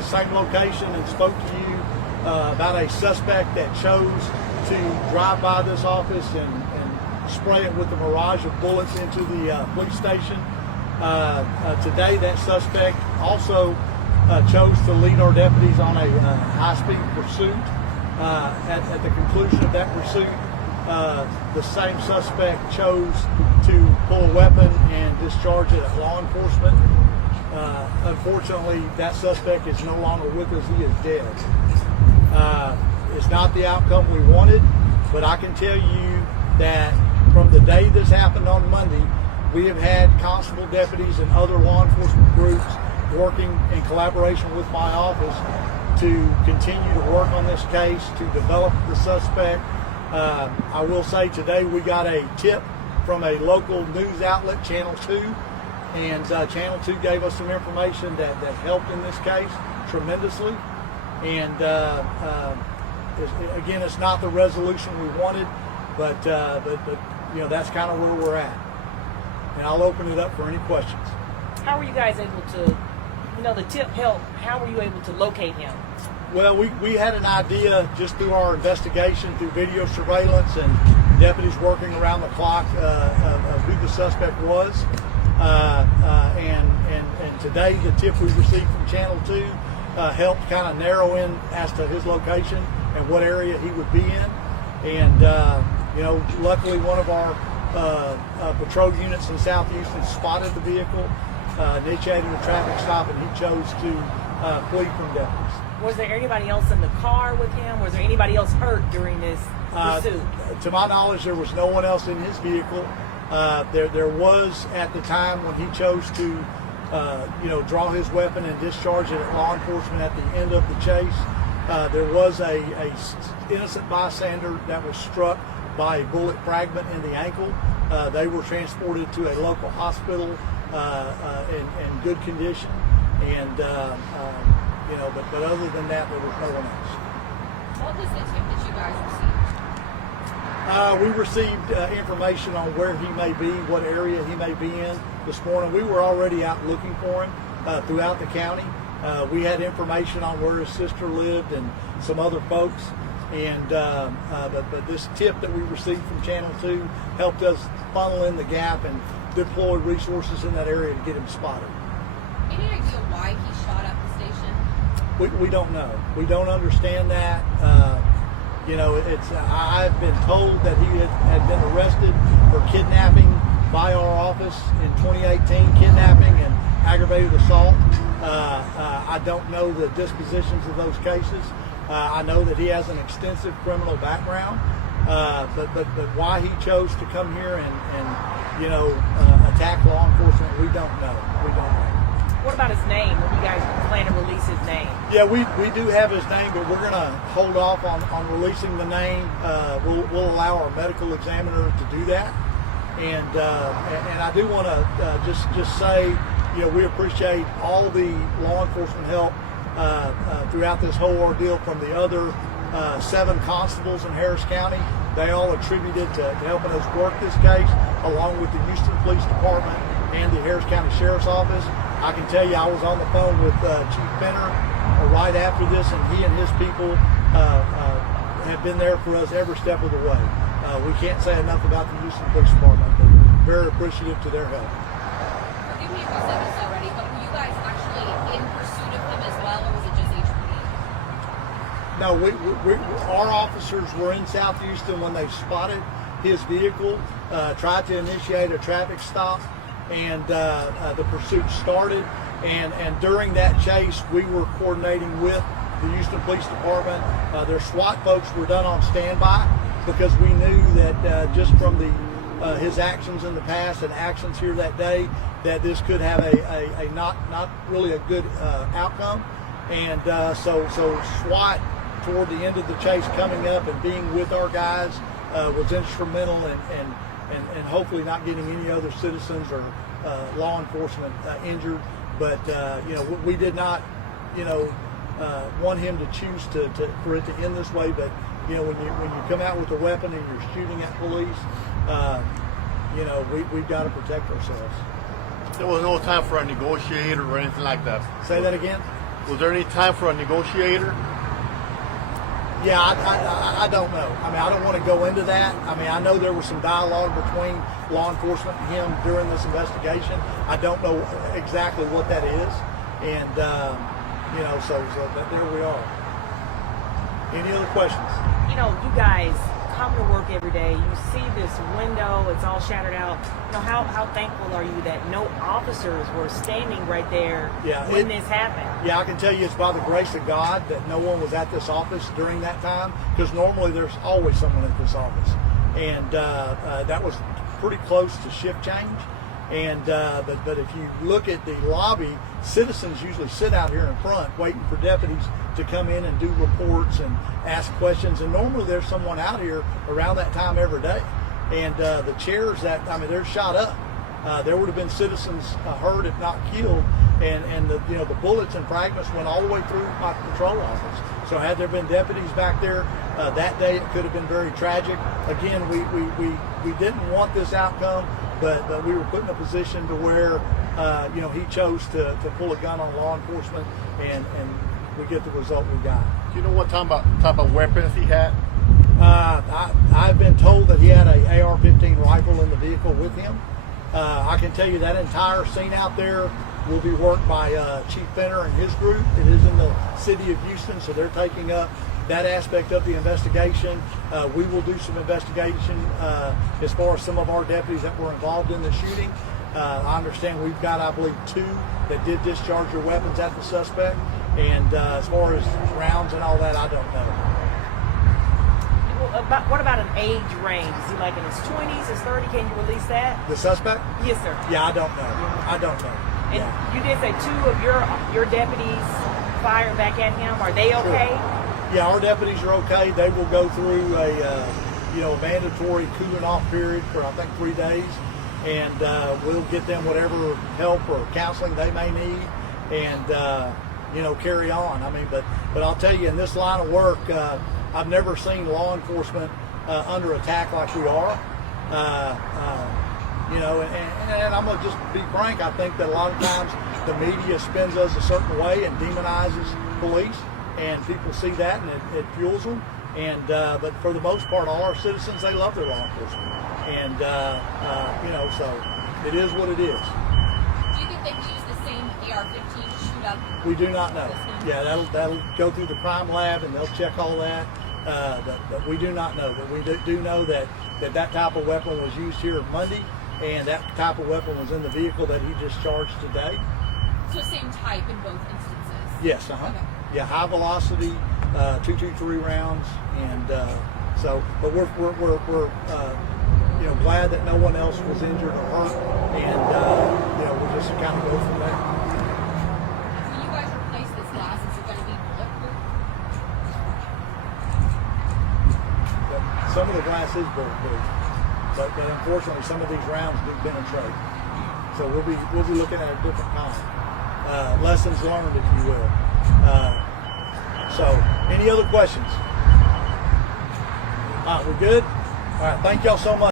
the same location and spoke to you about a suspect that chose to drive by this office and spray it with a mirage of bullets into the police station. Today, that suspect also chose to lead our deputies on a high-speed pursuit. At the conclusion of that pursuit, the same suspect chose to pull a weapon and discharge it at law enforcement. Unfortunately, that suspect is no longer with us. He is dead. It's not the outcome we wanted, but I can tell you that from the day this happened on Monday, we have had constable deputies and other law enforcement groups working in collaboration with my office to continue to work on this case, to develop the suspect. I will say today we got a tip from a local news outlet, Channel 2, and Channel 2 gave us some information that helped in this case tremendously. And again, it's not the resolution we wanted, but you know, that's kind of where we're at. And I'll open it up for any questions. How were you guys able to, you know, the tip helped, how were you able to locate him? Well, we had an idea just through our investigation, through video surveillance and deputies working around the clock of who the suspect was. And today the tip we received from Channel 2 helped kind of narrow in as to his location and what area he would be in. And you know, luckily one of our patrol units in South Houston spotted the vehicle, initiated a traffic stop, and he chose to flee from deputies. Was there anybody else in the car with him? Was there anybody else hurt during this pursuit? To my knowledge, there was no one else in his vehicle. There was, at the time when he chose to you know, draw his weapon and discharge it at law enforcement at the end of the chase, there was a innocent bystander that was struck by a bullet fragment in the ankle. They were transported to a local hospital in good condition, and you know, but other than that, there was no one else. What was the tip that you guys received? We received information on where he may be, what area he may be in this morning. We were already out looking for him throughout the county. We had information on where his sister lived and some other folks. And but this tip that we received from Channel 2 helped us funnel in the gap and deploy resources in that area to get him spotted. Any idea why he shot up the station? We don't know. We don't understand that. You know, I've been told that he had been arrested for kidnapping by our office in 2018, kidnapping and aggravated assault. I don't know the dispositions of those cases. I know that he has an extensive criminal background, but why he chose to come here and you know, attack law enforcement, we don't know. We don't know. What about his name? When you guys plan to release his name? Yeah, we do have his name, but we're going to hold off on releasing the name. We'll allow our medical examiner to do that. And I do want to just say, you know, we appreciate all the law enforcement help throughout this whole ordeal from the other 7 constables in Harris County. They all attributed to helping us work this case, along with the Houston Police Department and the Harris County Sheriff's Office. I can tell you I was on the phone with Chief Benner right after this, and he and his people have been there for us every step of the way. We can't say enough about the Houston Police Department, but very appreciative to their help. Forgive me if you said this already, but were you guys actually in pursuit of him as well, or was it just HPD? No, our officers were in South Houston when they spotted his vehicle, tried to initiate a traffic stop, and the pursuit started. And during that chase, we were coordinating with the Houston Police Department. Their SWAT folks were done on standby because we knew that just from his actions in the past and actions here that day, that this could have a not really a good outcome. And so SWAT, toward the end of the chase, coming up and being with our guys was instrumental in hopefully not getting any other citizens or law enforcement injured. But you know, we did not, you know, want him to choose for it to end this way. But you know, when you come out with a weapon and you're shooting at police, you know, we've got to protect ourselves. There was no time for a negotiator or anything like that. Say that again? Was there any time for a negotiator? Yeah, I don't know. I mean, I don't want to go into that. I mean, I know there was some dialogue between law enforcement and him during this investigation. I don't know exactly what that is. And, so there we are. Any other questions? You know, you guys come to work every day. You see this window, it's all shattered out. You know, how thankful are you that no officers were standing right there when this happened? Yeah, I can tell you it's by the grace of God that no one was at this office during that time, because normally there's always someone at this office. And that was pretty close to shift change. And but if you look at the lobby, citizens usually sit out here in front waiting for deputies to come in and do reports and ask questions. And normally there's someone out here around that time every day. And the chairs they're shot up. There would have been citizens hurt, if not killed. And the bullets and fragments went all the way through my patrol office. So had there been deputies back there that day, it could have been very tragic. Again, we didn't want this outcome, but we were put in a position to where he chose to pull a gun on law enforcement, and we get the result we got. Do you know what type of weapons he had? I've been told that he had a AR-15 rifle in the vehicle with him. I can tell you that entire scene out there will be worked by Chief Fenner and his group. It is in the city of Houston, so they're taking up that aspect of the investigation. We will do some investigation as far as some of our deputies that were involved in the shooting. I understand we've got, I believe, 2 that did discharge their weapons at the suspect. And as far as rounds and all that, I don't know. What about an age range? Is he like in his 20s, his 30s? Can you release that? The suspect? Yes, sir. Yeah, I don't know. I don't know. And you did say 2 of your deputies fired back at him. Are they okay? Sure. Yeah, our deputies are okay. They will go through a mandatory cooling off period for I think 3 days, and we'll get them whatever help or counseling they may need, and carry on. I mean, but I'll tell you, in this line of work, I've never seen law enforcement under attack like we are. And I'm gonna just be frank. I think that a lot of times the media spins us a certain way and demonizes police, and people see that and it fuels them. And but for the most part, all our citizens, they love their law enforcement, and so it is what it is. Do you think they could use the same AR-15 to shoot up? We do not know. Yeah, that'll go through the crime lab and they'll check all that. But we do not know. But we do know that type of weapon was used here Monday, and that type of weapon was in the vehicle that he discharged today. So same type in both instances? Yes, Okay. Yeah, high velocity, 223 rounds, and but we're glad that no one else was injured or hurt, and we'll just kind of go from there. When you guys replace this glass, is it going to be bulletproof? Some of the glass is bulletproof, but unfortunately, some of these rounds do penetrate. So we'll be looking at a different kind. Lessons learned, if you will. So, any other questions? All right, we're good. All right, thank y'all so much.